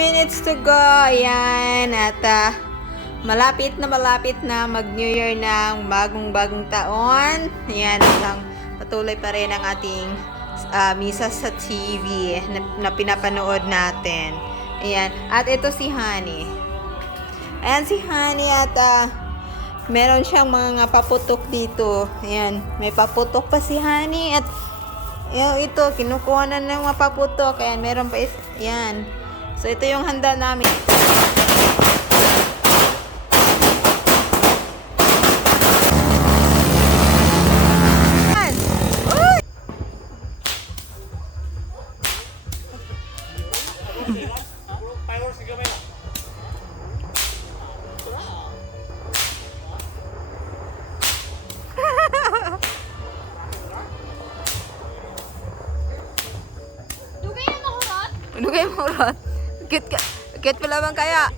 minutes to go. Ayan. At malapit na mag-New Year ng bagong taon. Ayan. At patuloy pa rin ang ating misa sa TV na pinapanood natin. Ayan. At ito si Honey. Ayan si Honey at meron siyang mga paputok dito. Ayan. May paputok pa si Honey at ito, kinukuha na ng mga paputok. Ayan, meron pa ayan. So, ito yung handa namin. Dugay mo rot. Kit pala bang kaya?